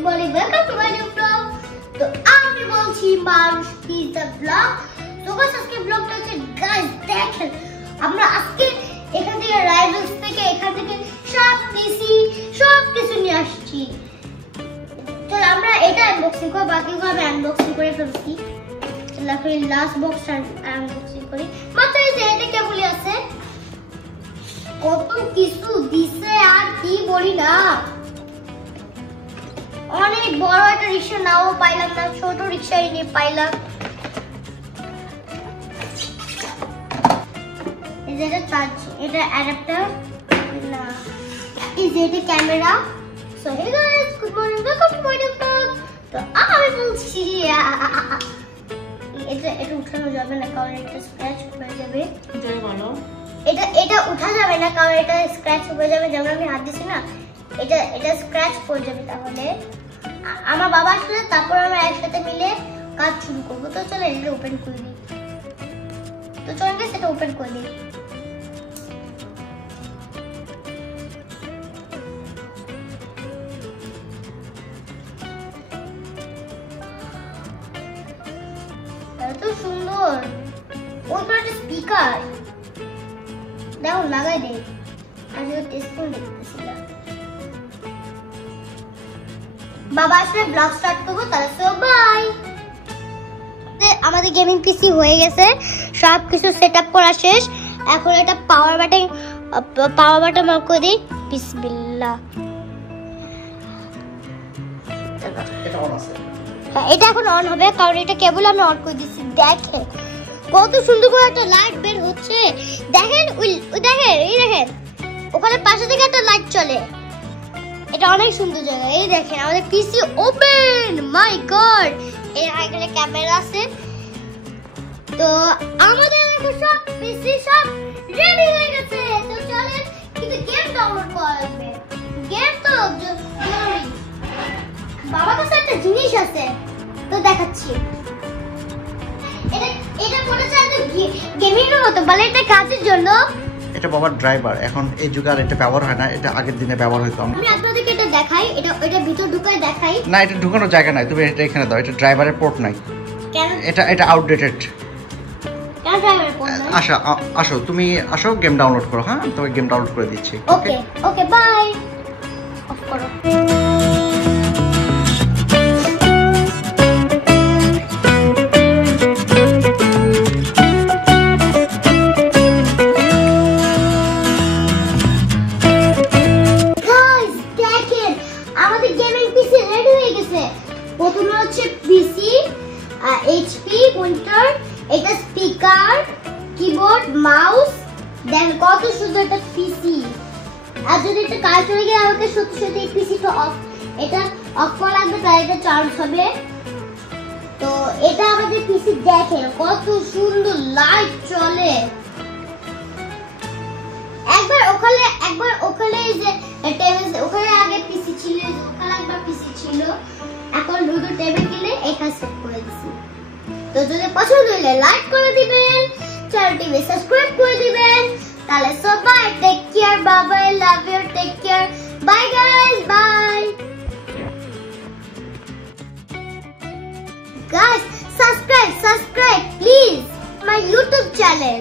Good morning, welcome to my new vlog. তো আমি বলছি মানুষ পিজা ব্লগ। তো গাইস আজকে ব্লগটা হচ্ছে গাইস দেখেন আমরা আজকে এখান থেকে রাইভেলস থেকে এখান থেকে সব পিসি সব কিছু নিয়ে আসছি। তো আমরা এটা আনবক্সিং করব, বাকিগুলো আমি আনবক্সিং করে ফেলছি। তাহলে লাস্ট বক্সটা আনবক্সিং করি। মাত্র এই যে এটা কেবলই আছে, কত কিছু দিছে আর কি বলি না। অনেক বড় একটা রিকশা নাও পাইলাম না, ছোট রিকশাই নিয়ে পাইলাম। এই যে এটা টাচ, এটা অ্যাডাপ্টার না, এই যে এটা camera. So hey guys, good morning, welcome to my new blog. তো আমি বলছি এটা উঠানো যাবে না কারণ এটা স্ক্র্যাচ হয়ে যাবে। যাই বলো, এটা উঠা যাবে না কারণ এটা স্ক্র্যাচ হয়ে যাবে। যেমন আমি হাত দিছি না, এটা স্ক্র্যাচ পড়ে যাবে। তাহলে আমার বাবা আসলে তারপর আমরা একসাথে মিলে কাজ শুরু করবো। তো চলো এটা ওপেন করে দিই। তো চলো গেছে এটা ওপেন করে দিই। এত সুন্দর, ওই পারে একটা স্পিকার দেখো লাগাই দে। আজকে টেস্টিং দেখতেছিলাম। বাবা আসলে ব্লগ স্টার্ট করবো, তাহলে সো বাই। আমাদের গেমিং পিসি হয়ে গেছে, সব কিছু সেটআপ করা শেষ। এখন এটা পাওয়ার বাটন অন করে দিই। বিসমিল্লাহ। এটা অন আছে। এটা এখন অন হবে কারণ এটা কেবল আমি অন করে দিচ্ছি। দেখেন কত সুন্দর করে একটা লাইট বের হচ্ছে। দেখেন দেখেন, এই দেখেন ওখানে পাশে থেকে একটা লাইট চলে। এটা অনেক সুন্দর জায়গা। এই দেখেন আমাদের পিসি ওপেন, মাই গড। এর এখানে ক্যামেরা আছে। তো আমাদের এখন সব পিসি সব রেডি হয়ে গেছে। তো চলেন, কিন্তু গেম ডাউনলোড করা লাগবে। গেম তো জরুরি। বাবার কাছে একটা জিনিস আছে, তো দেখাচ্ছি। এটা মনে চায় তো গেমিং এর মতো, বলে এটা কাজের জন্য। এটা বাবার ড্রাইভার, এখন এই যুগে আর এটা ব্যবহার হয় না, এটা আগের দিনে ব্যবহার হতো। আমি আপনাদেরকে এটা দেখাই, এটা ভিতর ঢুকাই দেখাই। না, এটা ঢুকানোর জায়গা নাই, তুমি এটা এখানে দাও। এটা ড্রাইভারের পোর্ট নাই, কেন এটা আউটডেটেড। কেন ড্রাইভারের পোর্ট নাই? আসো তুমি আসো, গেম ডাউনলোড করো। হ্যাঁ, তোমাকে গেম ডাউনলোড করে দিচ্ছি। Okay bye. অফ করো। প্রথমে হচ্ছে পিসি, এইচপি মনিটর, এটা স্পিকার, কিবোর্ড, মাউস। দেন কত সুন্দর একটা পিসি। আর যদি এটা কাজ চলে গেলে আমাকে সত্যি সত্যি এই পিসিটা এটা অফ করা লাগবে, তাই এটা চার্জ হবে। তো এটা আমাদের পিসি, দেখেন কত সুন্দর লাইট চলে। একবার ওখানে যে টেবিল, ওখানে আগে পিসি ছিল, ওখানে একবার পিসি ছিল। এখন দুটো টেবিল কিনে এখানে সেট করে দিছি। তো যদি পছন্দ হলে লাইক করে দিবেন, চ্যানেলটি সাবস্ক্রাইব করে দিবেন। তাহলে সবাই take care, bye bye, love you, take care, bye guys, bye guys. Subscribe please my YouTube channel.